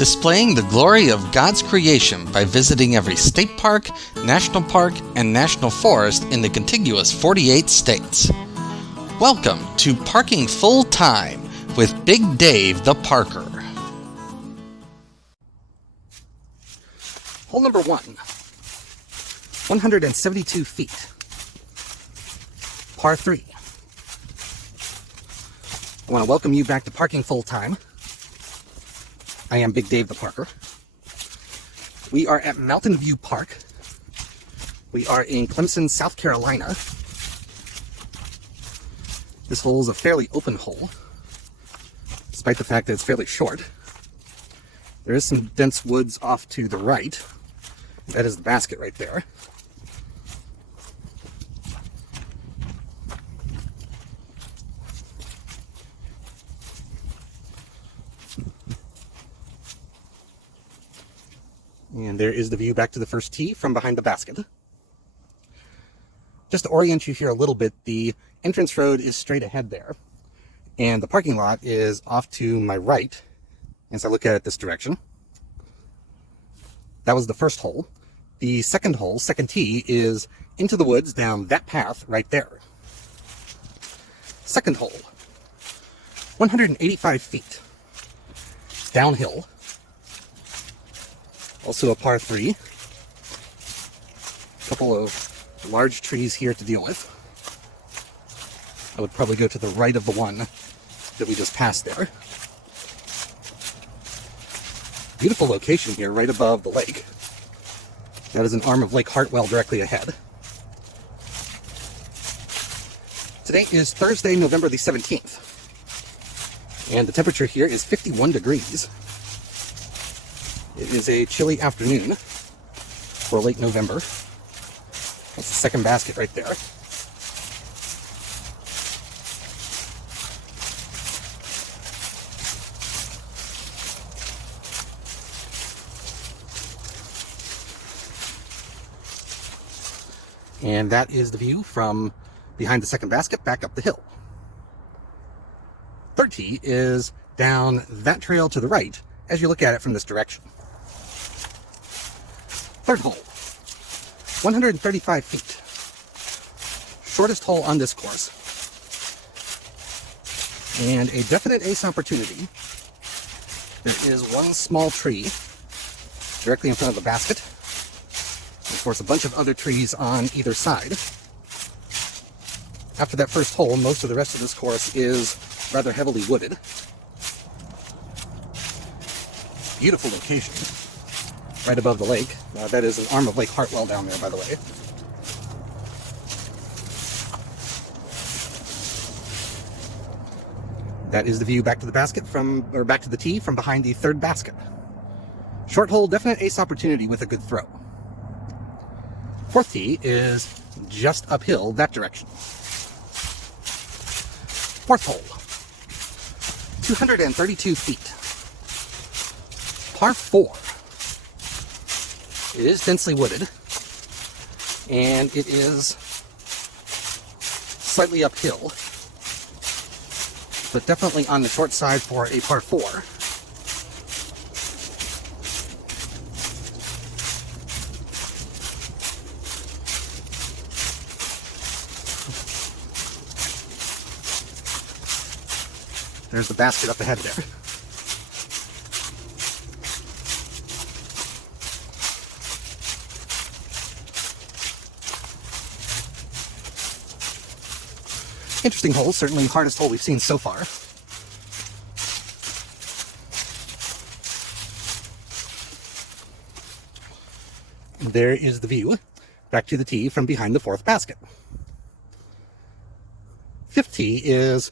displaying the glory of God's creation by visiting every state park, national park, and national forest in the contiguous 48 states. Welcome to Parking Full Time with Big Dave the Parker. Hole number 1, 172 feet, par 3. I want to welcome you back to Parking Full Time. I am Big Dave the Parker. We are at Mountain View Park. We are in Clemson, South Carolina. This hole is a fairly open hole, despite the fact that it's fairly short. There is some dense woods off to the right. That is the basket right there. And there is the view back to the first tee from behind the basket. Just to orient you here a little bit, the entrance road is straight ahead there, and the parking lot is off to my right as I look at it this direction. That was the first hole. The second hole, second tee, is into the woods down that path right there. Second hole, 185 feet, downhill. Also a par 3. A couple of large trees here to deal with. I would probably go to the right of the one that we just passed there. Beautiful location here, right above the lake. That is an arm of Lake Hartwell directly ahead. Today is Thursday, November the 17th. And the temperature here is 51 degrees. It is a chilly afternoon for late November. That's the second basket right there. And that is the view from behind the second basket back up the hill. Third tee is down that trail to the right as you look at it from this direction. Third hole, 135 feet. Shortest hole on this course. And a definite ace opportunity. There is one small tree directly in front of the basket. And of course, a bunch of other trees on either side. After that first hole, most of the rest of this course is rather heavily wooded. Beautiful location. Right above the lake. That is an arm of Lake Hartwell down there, by the way. That is the view back to the basket back to the tee from behind the third basket. Short hole, definite ace opportunity with a good throw. Fourth tee is just uphill that direction. Fourth hole, 232 feet. Par 4. It is densely wooded, and it is slightly uphill, but definitely on the short side for a par 4. There's the basket up ahead there. Interesting hole, certainly hardest hole we've seen so far. And there is the view back to the tee from behind the fourth basket. Fifth tee is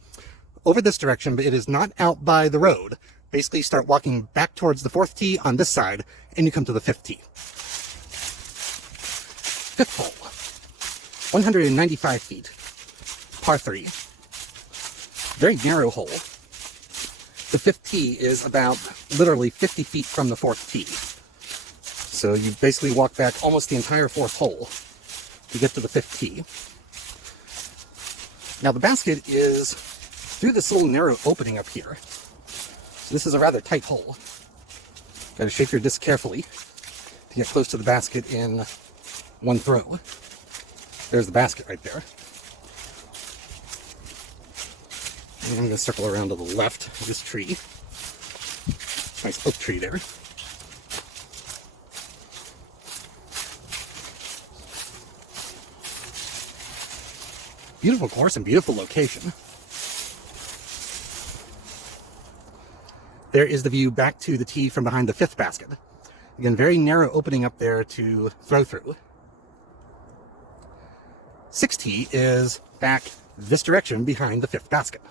over this direction, but it is not out by the road. Basically, you start walking back towards the fourth tee on this side, and you come to the fifth tee. Fifth hole, 195 feet. Par 3. Very narrow hole. The fifth tee is about literally 50 feet from the fourth tee. So you basically walk back almost the entire fourth hole to get to the fifth tee. Now the basket is through this little narrow opening up here. So this is a rather tight hole. Got to shape your disc carefully to get close to the basket in one throw. There's the basket right there. And I'm going to circle around to the left of this tree. Nice oak tree there. Beautiful course and beautiful location. There is the view back to the tee from behind the fifth basket. Again, very narrow opening up there to throw through. Sixth tee is back this direction behind the fifth basket.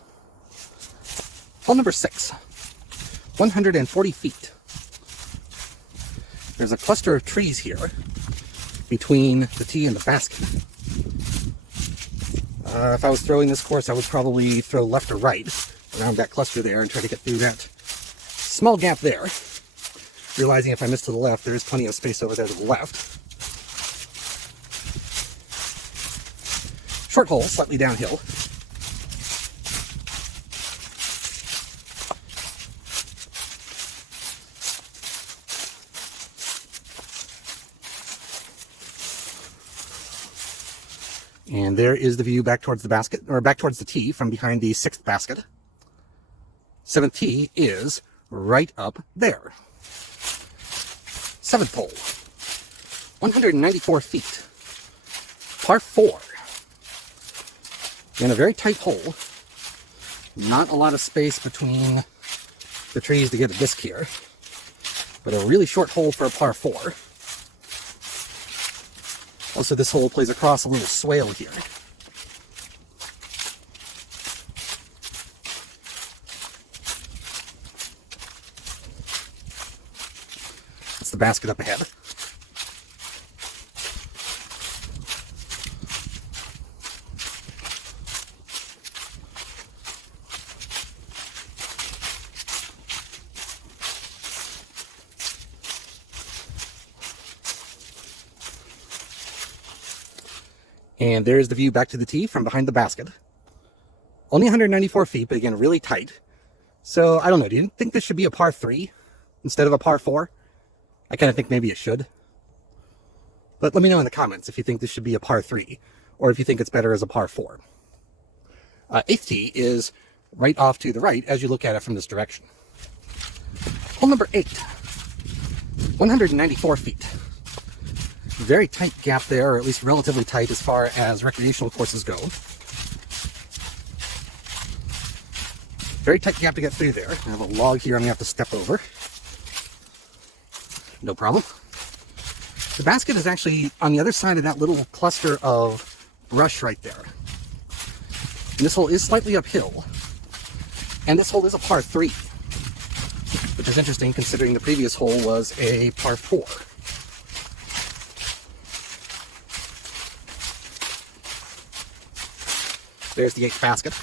Hole number 6, 140 feet. There's a cluster of trees here between the tee and the basket. If I was throwing this course, I would probably throw left or right around that cluster there and try to get through that small gap there. Realizing if I miss to the left, there's plenty of space over there to the left. Short hole, slightly downhill. And there is the view back towards the basket, or back towards the tee from behind the sixth basket. Seventh tee is right up there. Seventh hole, 194 feet, par 4. In a very tight hole, not a lot of space between the trees to get a disc here, but a really short hole for a par 4. Also, this hole plays across a little swale here. That's the basket up ahead. And there's the view back to the tee from behind the basket. Only 194 feet, but again, really tight. So, I don't know, do you think this should be a par 3 instead of a par 4? I kind of think maybe it should. But let me know in the comments if you think this should be a par 3, or if you think it's better as a par 4. Eighth tee is right off to the right as you look at it from this direction. Hole number 8, 194 feet. Very tight gap there, or at least relatively tight as far as recreational courses go. Very tight gap to get through there. I have a log here I'm going to have to step over. No problem. The basket is actually on the other side of that little cluster of brush right there. And this hole is slightly uphill. And this hole is a par 3, which is interesting considering the previous hole was a par 4. There's the 8th basket.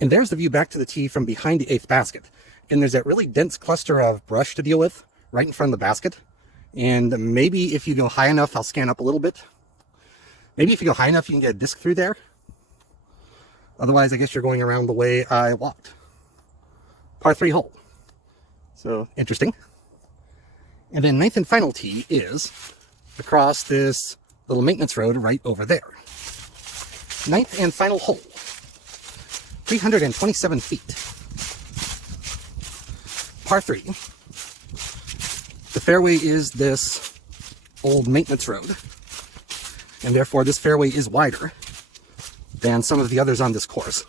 And there's the view back to the tee from behind the 8th basket. And there's that really dense cluster of brush to deal with right in front of the basket. And maybe if you go high enough, I'll scan up a little bit. Maybe if you go high enough, you can get a disc through there. Otherwise, I guess you're going around the way I walked. Par 3 hole. So, interesting. And then 9th and final tee is across this little maintenance road right over there. 9th and final hole. 327 feet. Par 3. The fairway is this old maintenance road, and therefore this fairway is wider than some of the others on this course.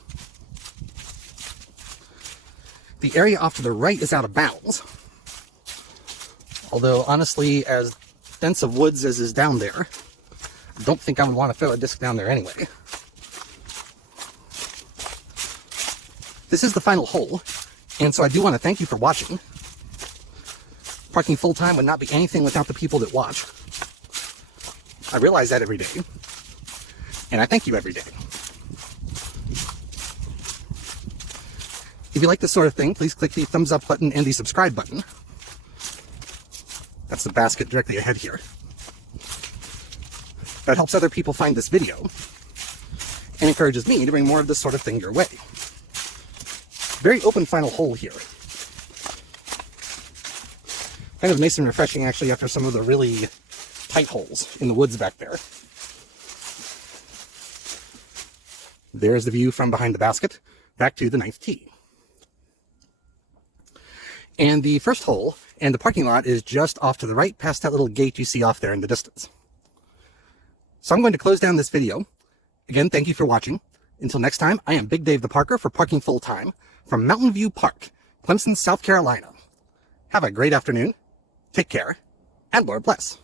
The area off to the right is out of bounds, although honestly, as dense of woods as is down there, I don't think I would want to throw a disc down there anyway. This is the final hole, and so I do want to thank you for watching. Parking full-time would not be anything without the people that watch. I realize that every day, and I thank you every day. If you like this sort of thing, please click the thumbs up button and the subscribe button. That's the basket directly ahead here. That helps other people find this video and encourages me to bring more of this sort of thing your way. Very open final hole here. Kind of nice and refreshing, actually, after some of the really tight holes in the woods back there. There's the view from behind the basket, back to the 9th tee. And the first hole and the parking lot is just off to the right, past that little gate you see off there in the distance. So I'm going to close down this video. Again, thank you for watching. Until next time, I am Big Dave the Parker for Parking Full Time from Mountain View Park, Clemson, South Carolina. Have a great afternoon. Take care, and Lord bless.